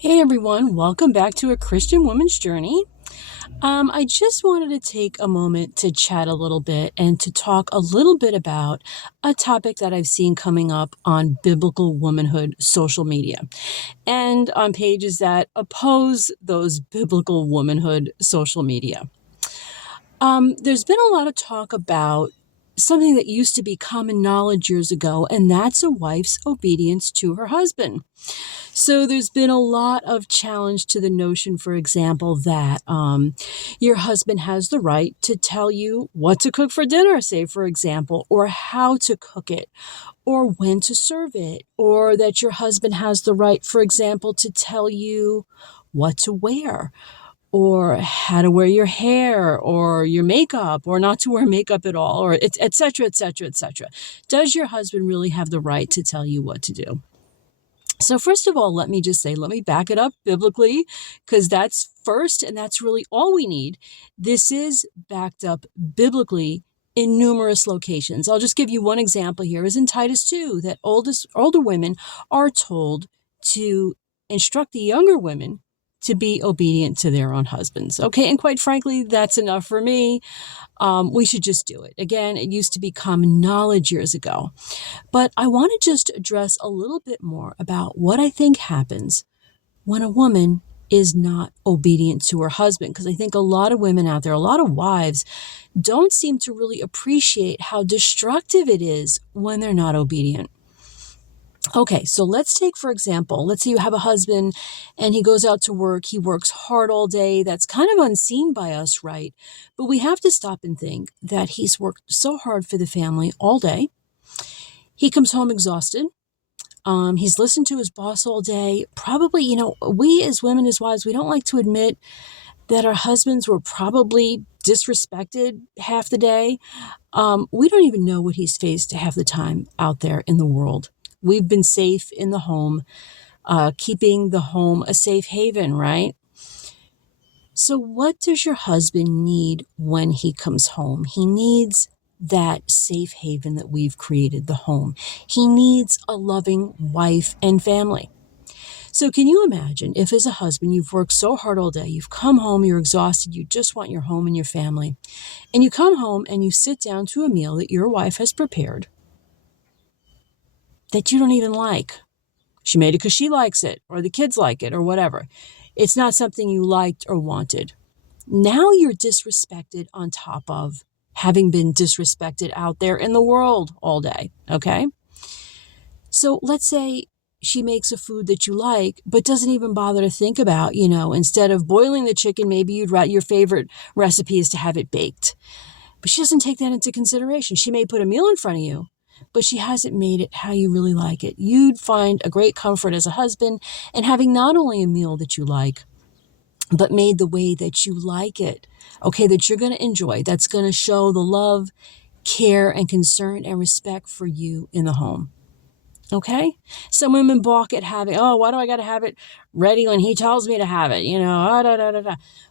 Hey everyone, welcome back to A Christian Woman's Journey. I just wanted to take a moment to chat a little bit and to talk a little bit about a topic that I've seen coming up on biblical womanhood social media and on pages that oppose those biblical womanhood social media. There's been a lot of talk about something that used to be common knowledge years ago, and that's a wife's obedience to her husband. So there's been a lot of challenge to the notion, for example, that your husband has the right to tell you what to cook for dinner, say, for example, or how to cook it, or when to serve it, or that your husband has the right, for example, to tell you what to wear, or how to wear your hair, or your makeup, or not to wear makeup at all, or et cetera, et cetera, et cetera. Does your husband really have the right to tell you what to do? So first of all, let me back it up biblically, because that's first, and that's really all we need. This is backed up biblically in numerous locations. I'll just give you one example here, is in Titus 2, that older women are told to instruct the younger women to be obedient to their own husbands. Okay, and quite frankly, that's enough for me. We should just do it. Again, it used to be common knowledge years ago. But I want to just address a little bit more about what I think happens when a woman is not obedient to her husband. Because I think a lot of women out there, a lot of wives, don't seem to really appreciate how destructive it is when they're not obedient. Okay, so let's take, for example, let's say you have a husband and he goes out to work. He works hard all day. That's kind of unseen by us, right? But we have to stop and think that he's worked so hard for the family all day. He comes home exhausted. He's listened to his boss all day. Probably, we as women, as wives, we don't like to admit that our husbands were probably disrespected half the day. We don't even know what he's faced half the time out there in the world. We've been safe in the home, keeping the home a safe haven, right? So what does your husband need when he comes home? He needs that safe haven that we've created, the home. He needs a loving wife and family. So can you imagine if as a husband, you've worked so hard all day, you've come home, you're exhausted, you just want your home and your family, and you come home and you sit down to a meal that your wife has prepared that you don't even like. She made it because she likes it, or the kids like it, or whatever. It's not something you liked or wanted. Now you're disrespected on top of having been disrespected out there in the world all day, okay? So let's say she makes a food that you like, but doesn't even bother to think about, instead of boiling the chicken, maybe your favorite recipe is to have it baked. But she doesn't take that into consideration. She may put a meal in front of you, but she hasn't made it how you really like it. You'd find a great comfort as a husband in having not only a meal that you like, but made the way that you like it, okay, that you're going to enjoy, that's going to show the love, care, and concern and respect for you in the home. Okay? Some women balk at having, why do I got to have it ready when he tells me to have it?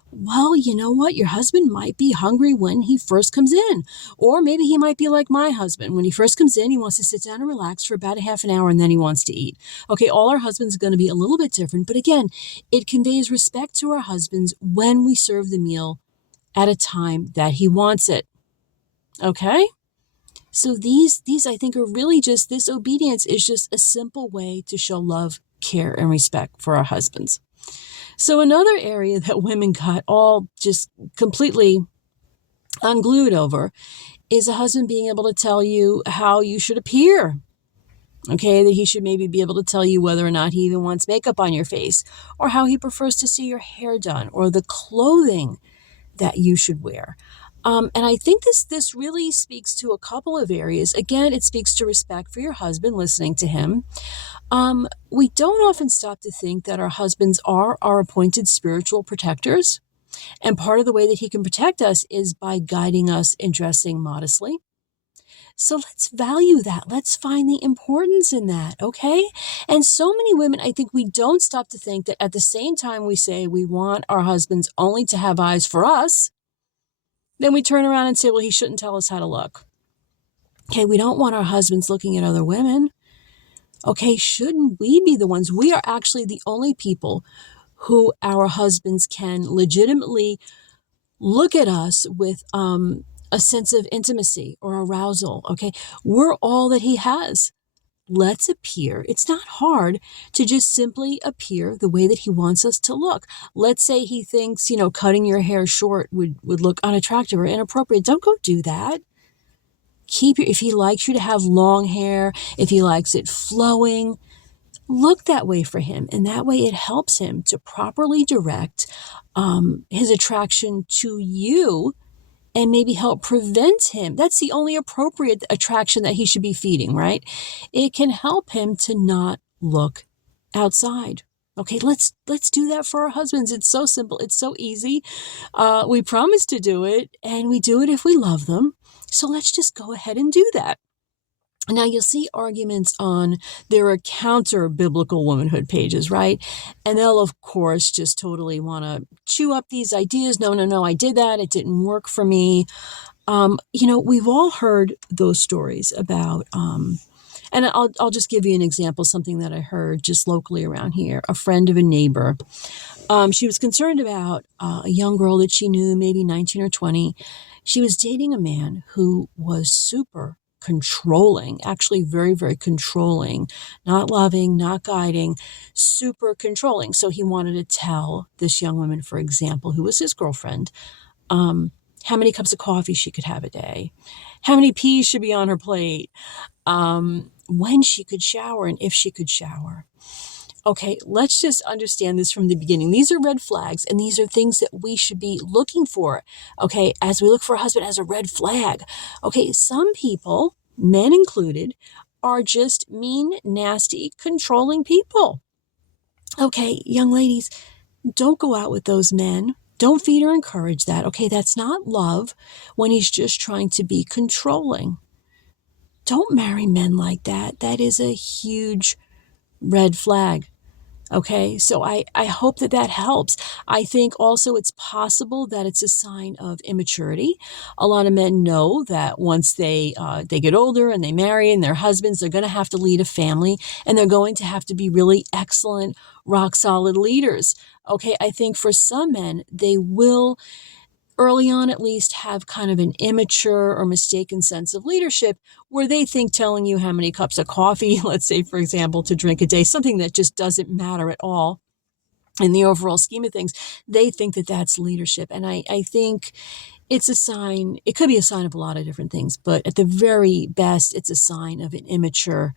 Well, you know what? Your husband might be hungry when he first comes in. Or maybe he might be like my husband. When he first comes in, he wants to sit down and relax for about a half an hour and then he wants to eat. Okay, all our husbands are going to be a little bit different. But again, it conveys respect to our husbands when we serve the meal at a time that he wants it. Okay? So these I think are really just, this obedience is just a simple way to show love, care, and respect for our husbands. So another area that women got all just completely unglued over is a husband being able to tell you how you should appear. Okay, that he should maybe be able to tell you whether or not he even wants makeup on your face, or how he prefers to see your hair done, or the clothing that you should wear. And I think this really speaks to a couple of areas. Again, it speaks to respect for your husband, listening to him. We don't often stop to think that our husbands are our appointed spiritual protectors. And part of the way that he can protect us is by guiding us in dressing modestly. So let's value that. Let's find the importance in that, okay? And so many women, I think we don't stop to think that at the same time we say we want our husbands only to have eyes for us, then we turn around and say, well, he shouldn't tell us how to look. Okay, we don't want our husbands looking at other women. Okay, shouldn't we be the ones? We are actually the only people who our husbands can legitimately look at us with a sense of intimacy or arousal. Okay, we're all that he has. Let's appear. It's not hard to just simply appear the way that he wants us to look. Let's say he thinks, cutting your hair short would look unattractive or inappropriate. Don't go do that. If he likes you to have long hair, if he likes it flowing, look that way for him. And that way it helps him to properly direct his attraction to you and maybe help prevent him. That's the only appropriate attraction that he should be feeding, right? It can help him to not look outside. Okay, let's do that for our husbands. It's so simple. It's so easy. We promise to do it, and we do it if we love them. So let's just go ahead and do that. Now, you'll see arguments on there are counter biblical womanhood pages, right? And they'll, of course, just totally want to chew up these ideas. No, I did that. It didn't work for me. We've all heard those stories about, and I'll just give you an example, something that I heard just locally around here. A friend of a neighbor, she was concerned about a young girl that she knew, maybe 19 or 20. She was dating a man who was super controlling, actually very, very controlling, not loving, not guiding, super controlling. So he wanted to tell this young woman, for example, who was his girlfriend, how many cups of coffee she could have a day, how many peas should be on her plate, when she could shower and if she could shower. Okay, let's just understand this from the beginning. These are red flags, and these are things that we should be looking for, okay, as we look for a husband as a red flag. Okay, some people, men included, are just mean, nasty, controlling people. Okay, young ladies, don't go out with those men. Don't feed or encourage that. Okay, that's not love when he's just trying to be controlling. Don't marry men like that. That is a huge red flag. Okay, so I hope that helps. I think also it's possible that it's a sign of immaturity. A lot of men know that once they get older and they marry and their husbands, they're going to have to lead a family and they're going to have to be really excellent, rock solid leaders. Okay, I think for some men, they will early on at least have kind of an immature or mistaken sense of leadership where they think telling you how many cups of coffee, let's say, for example, to drink a day, something that just doesn't matter at all in the overall scheme of things, they think that that's leadership. And I think it's a sign, it could be a sign of a lot of different things, but at the very best, it's a sign of an immature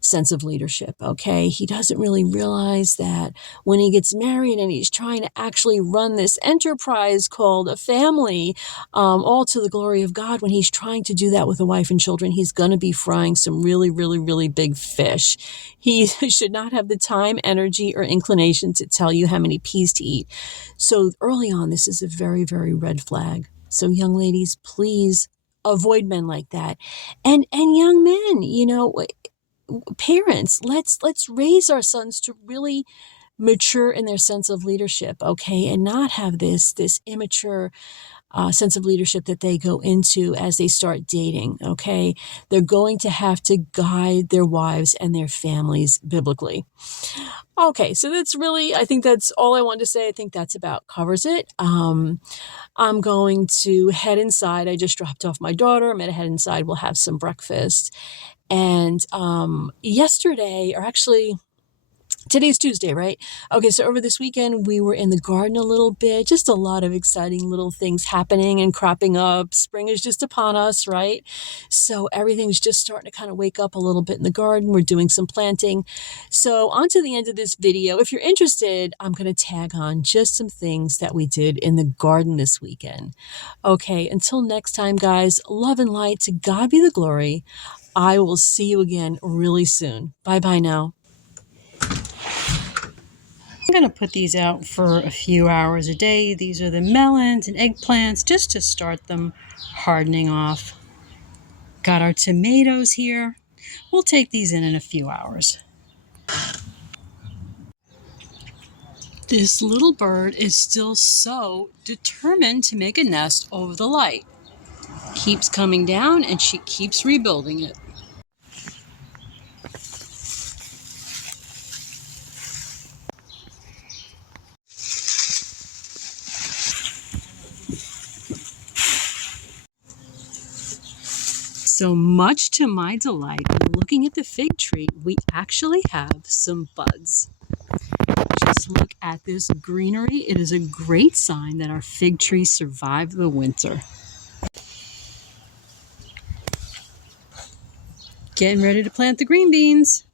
sense of leadership. Okay, he doesn't really realize that when he gets married and he's trying to actually run this enterprise called a family, all to the glory of God, when he's trying to do that with a wife and children, he's going to be frying some really, really, really big fish. He should not have the time, energy, or inclination to tell you how many peas to eat. So early on, this is a very, very red flag. So young ladies, please avoid men like that. And young men, parents, let's raise our sons to really mature in their sense of leadership, okay, and not have this immature sense of leadership that they go into as they start dating. Okay, they're going to have to guide their wives and their families biblically. Okay, so I think that's all I wanted to say. I think that's about covers it. I'm going to head inside. I just dropped off my daughter. I'm going to head inside. We'll have some breakfast. And yesterday, or actually, today's Tuesday, right? Okay, so over this weekend, we were in the garden a little bit, just a lot of exciting little things happening and cropping up. Spring is just upon us, right? So everything's just starting to kind of wake up a little bit in the garden. We're doing some planting. So on to the end of this video. If you're interested, I'm going to tag on just some things that we did in the garden this weekend. Okay, until next time, guys, love and light. To God be the glory. I will see you again really soon. Bye-bye now. I'm going to put these out for a few hours a day. These are the melons and eggplants just to start them hardening off. Got our tomatoes here. We'll take these in a few hours. This little bird is still so determined to make a nest over the light. Keeps coming down and she keeps rebuilding it. So much to my delight, looking at the fig tree, we actually have some buds. Just look at this greenery. It is a great sign that our fig tree survived the winter. Getting ready to plant the green beans.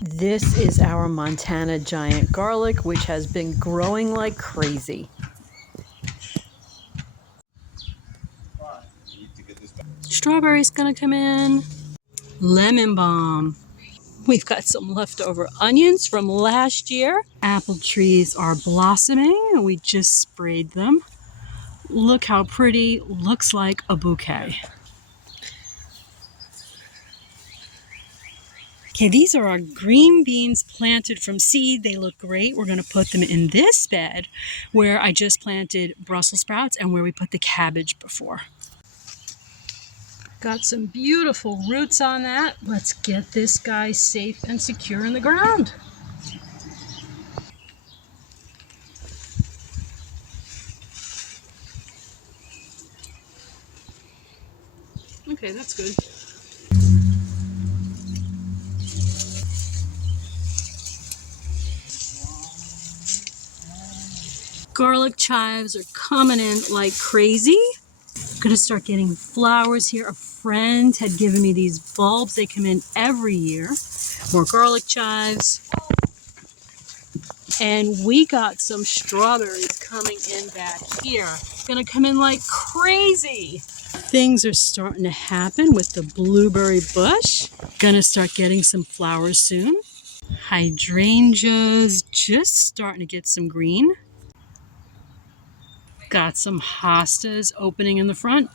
This is our Montana giant garlic, which has been growing like crazy. Strawberries gonna come in. Lemon balm. We've got some leftover onions from last year. Apple trees are blossoming and we just sprayed them. Look how pretty, looks like a bouquet. Okay, these are our green beans planted from seed. They look great. We're gonna put them in this bed where I just planted Brussels sprouts and where we put the cabbage before. Got some beautiful roots on that. Let's get this guy safe and secure in the ground. Okay, that's good. Garlic chives are coming in like crazy. I'm gonna start getting flowers here. A friend had given me these bulbs. They come in every year. More garlic chives. And we got some strawberries coming in back here. Gonna come in like crazy. Things are starting to happen with the blueberry bush. Gonna start getting some flowers soon. Hydrangeas just starting to get some green. Got some hostas opening in the front.